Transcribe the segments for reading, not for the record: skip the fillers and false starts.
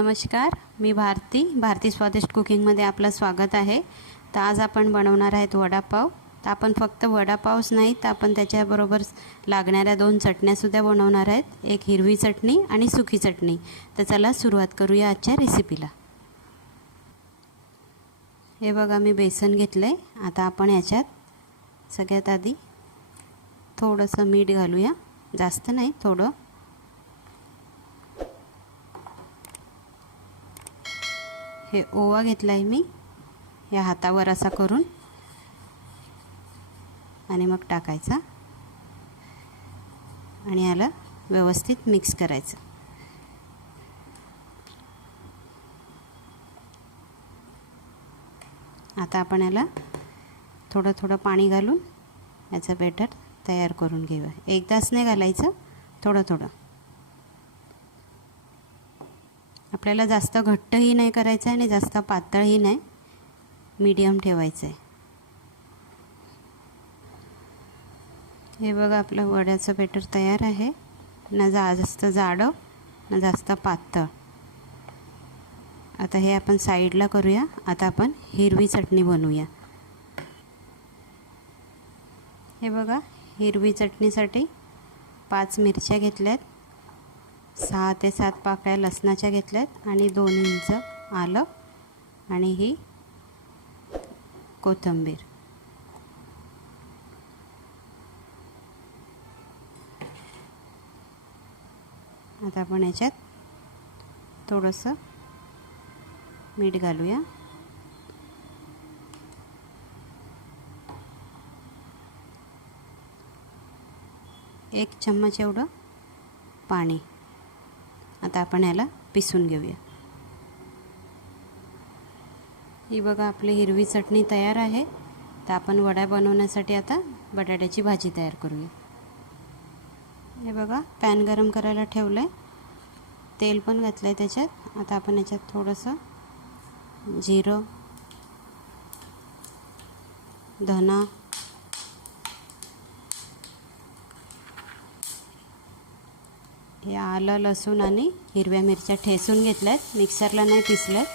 नमस्कार, मी भारती स्वादिष्ट कुकिंगमध्ये आपलं स्वागत आहे। तर आज आपण बनवणार आहेत वडापाव। तर आपण फक्त वडापावच नाही तर आपण त्याच्याबरोबर लागणाऱ्या दोन चटण्यासुद्धा बनवणार आहेत, एक हिरवी चटणी आणि सुकी चटणी। तर चला सुरुवात करूया आजच्या रेसिपीला। हे बघा मी बेसन घेतलंय। आता आपण याच्यात सगळ्यात आधी थोडंसं मीठ घालूया, जास्त नाही थोडं। हे ओवा घेतलाय मी या हातावर असा करून आणि मग टाकायचा आणि याला व्यवस्थित मिक्स करायचं। आता आपण याला थोडं थोडं पाणी घालून याचं बॅटर तयार करून घेऊया। एकदाच नाही घालायचं, थोडं थोडं। आपल्याला जास्त घट्टही नाही करायचं आहे आणि जास्त पातळही नाही, मीडियम ठेवायचं आहे। हे बघा आपलं वड्याचं बॅटर तयार आहे, ना जास्त जाडं ना जास्त पातळ। आता हे आपण साईडला करूया। आता आपण हिरवी चटणी बनवूया। हे बघा हिरवी चटणीसाठी 5 मिरच्या घेतल्यात, 6 ते 7 पाकळ्या लसणाच्या घेतल्यात आणि 2 इंच आलं आणि ही कोथिंबीर। आता आपण याच्यात थोडंसं मीठ घालूया। एक चम्मच एवढं पाणी। आता आपण याला पिसून घेऊया। ही बघा आपली हिरवी चटणी तयार आहे। तर आपण वडा बनवण्यासाठी आता बटाट्याची भाजी तयार करूया। हे बघा पॅन गरम करायला ठेवलं आहे, तेल पण घातलं आहे त्याच्यात। आता आपण याच्यात थोडंसं जिरं, धना, हे आलं लसूण आणि हिरव्या मिरच्या ठेचून घेतल्यात, मिक्सरला नाही पिसल्यात।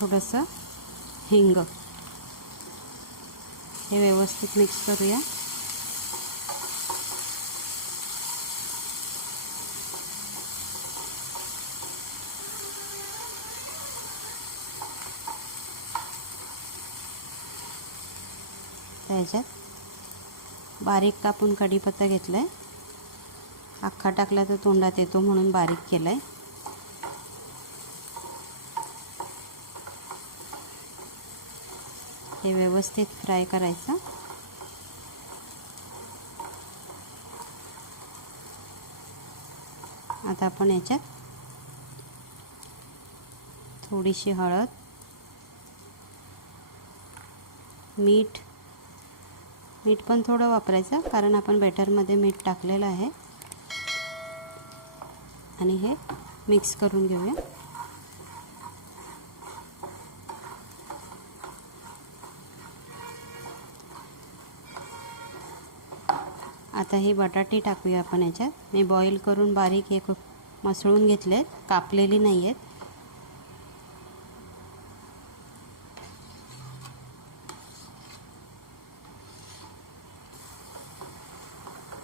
थोडंसं हिंग, हे व्यवस्थित मिक्स करूया। त्याच्यात बारीक कापून कढीपत्ता घेतलाय, अख्खा टाकला तर तोंडात येतो म्हणून बारीक केलाय। हे व्यवस्थित फ्राय करायचं। आता आपण याच्यात थोडीशी हळद, मीठ पण थोडं वापरायचं कारण आपण बॅटरमध्ये मीठ टाकलेलं आहे। आणि हे मिक्स करून घेऊया। आता ही बटाटे टाकूया आपण याच्यात। मी बॉईल करून बारीक एक मसळून घेतलेत, कापलेली नाही आहेत।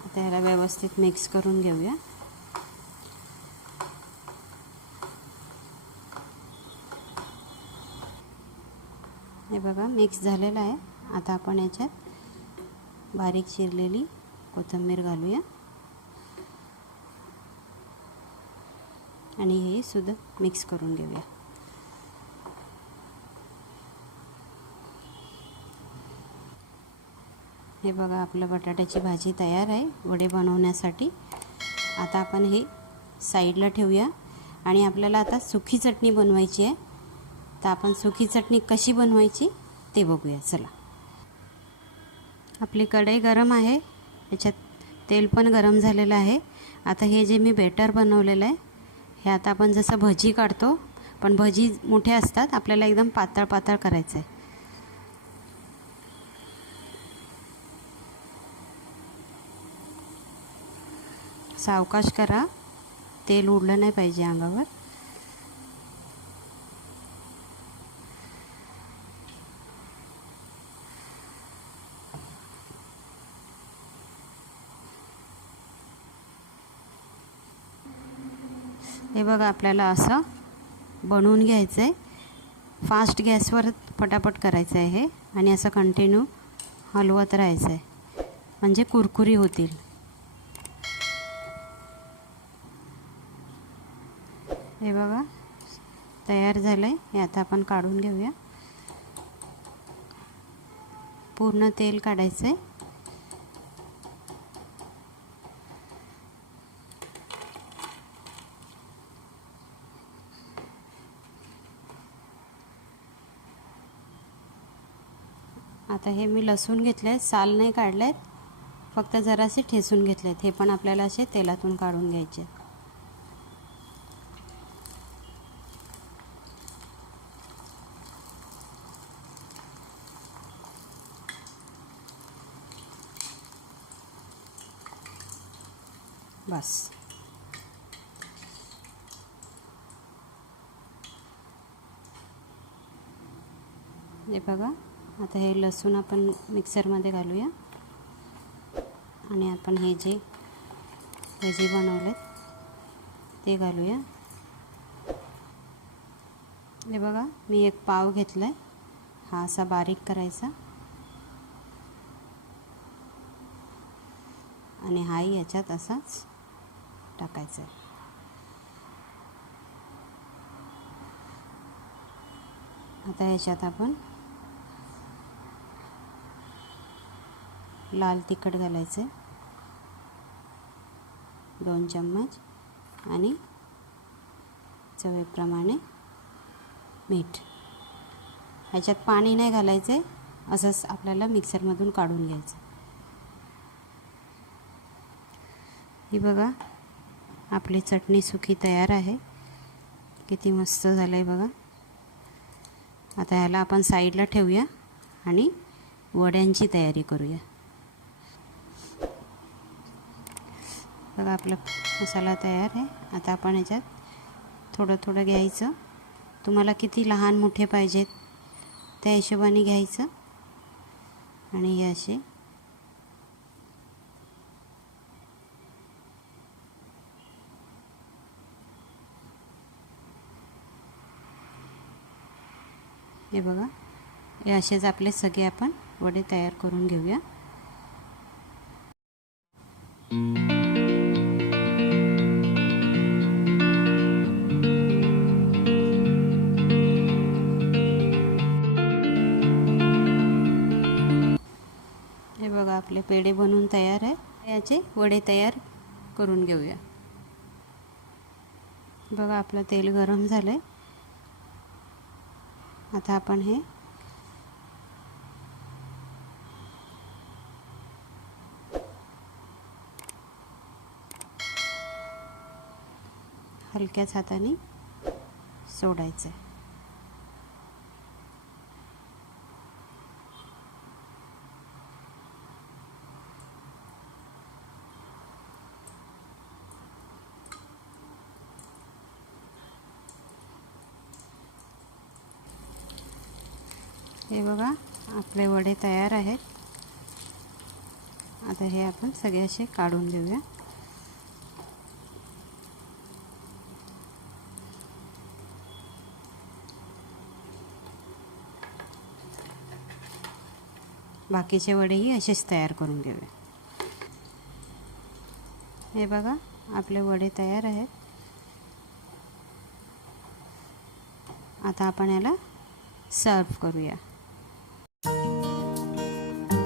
आता याला व्यवस्थित मिक्स करून घेऊया। हे बघा मिक्स झालेलं आहे। आता आपण याच्यात बारीक चिरलेली कोथिंबीर घालूया आणि हे सुद्धा मिक्स करून घेऊया। हे बघा आपलं बटाट्याची भाजी तयार आहे वडे बनवण्यासाठी। आता आपण हे साईडला ठेवूया आणि आपल्याला आता सुकी चटणी बनवायची आहे। तर आपण सुकी चटणी कशी बनवायची ते बघूया। चला, आपली कढई गरम आहे, याच्यात तेल पण गरम झालेलं आहे। आता हे जे मी बॅटर बनवलेलं आहे हे आता आपण जसं भजी काढतो, पण भजी मोठे असतात, आपल्याला एकदम पातळ पातळ करायचं आहे। सावकाश करा, तेल उडलं नाही पाहिजे अंगावर. हे बघा, आपल्याला असं बनवून घ्यायचं आहे. फास्ट गॅसवर पटापट करायचं आहे हे, आणि असं कंटिन्यू हलवत राहायचं आहे, म्हणजे कुरकुरी होतील. हे बघा तयार झालं आहे. हे आता आपण काढून घेऊया. पूर्ण तेल काढायचं आहे. आता हे मी लसूण घेतले आहेत, साल नाही काढले आहेत, फक्त जरासे ठेचून घेतले आहेत. हे पण आपल्याला असे तेलातून काढून घ्यायचे. बस. हे बघा, आता हे लसूण आपण मिक्सरमध्ये घालूया, आणि आपण हे जे भजी बनवलेत ते घालूया. हे बघा, मी एक पाव घेतला आहे. हा असा बारीक करायचा, आणि हाही याच्यात असाच टाकायचा आहे. आता याच्यात आपण लाल तिखट घालायचं आहे 2 चम्मच, आणि चवीप्रमाणे मीठ. ह्याच्यात पाणी नाही घालायचं आहे, असंच आपल्याला मिक्सरमधून काढून घ्यायचं. ही बघा, आपली चटणी सुकी तयार आहे. किती मस्त झालं आहे बघा. आता ह्याला आपण साईडला ठेवूया आणि वड्यांची तयारी करूया. बघा, आपला मसाला तयार आहे. आता आपण ह्याच्यात थोडं थोडं घ्यायचं. तुम्हाला किती लहान मोठे पाहिजेत त्या हिशोबाने घ्यायचं, आणि हे असे हे बघा, हे असेच आपले सगळे आपण वडे तयार करून घेऊया. हे बघा, आपले पेढे बनवून तयार आहे. याचे वडे तयार करून घेऊया. बघा, आपलं तेल गरम झालं आहे. आता आपण हे हलक्याच हाताने सोडायचं आहे. हे बघा, आपले वडे तयार आहेत. आता हे आपण सगळे असे काढून घेऊया. बाकीचे वडेही असेच तयार करून घेऊया. हे बघा, आपले वडे तयार आहेत. आता आपण याला सर्व करूया.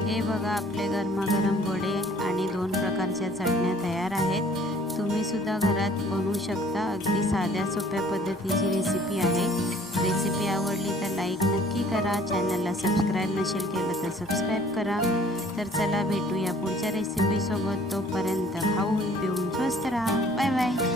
हे बघा, आपले गरमागरम वडे आणि 2 प्रकारच्या चटण्या तयार आहेत. तुम्ही सुद्धा घरात बनवू शकता. अगदी साध्या सोप्या पद्धतीची रेसिपी आहे. रेसिपी आवडली तर लाईक नक्की करा. चॅनलला सबस्क्राईब नसेल केलं तर सबस्क्राईब करा. तर चला, भेटूया पुढच्या रेसिपीसोबत. तोपर्यंत खाऊन पिऊन स्वस्त राहा. Bye bye.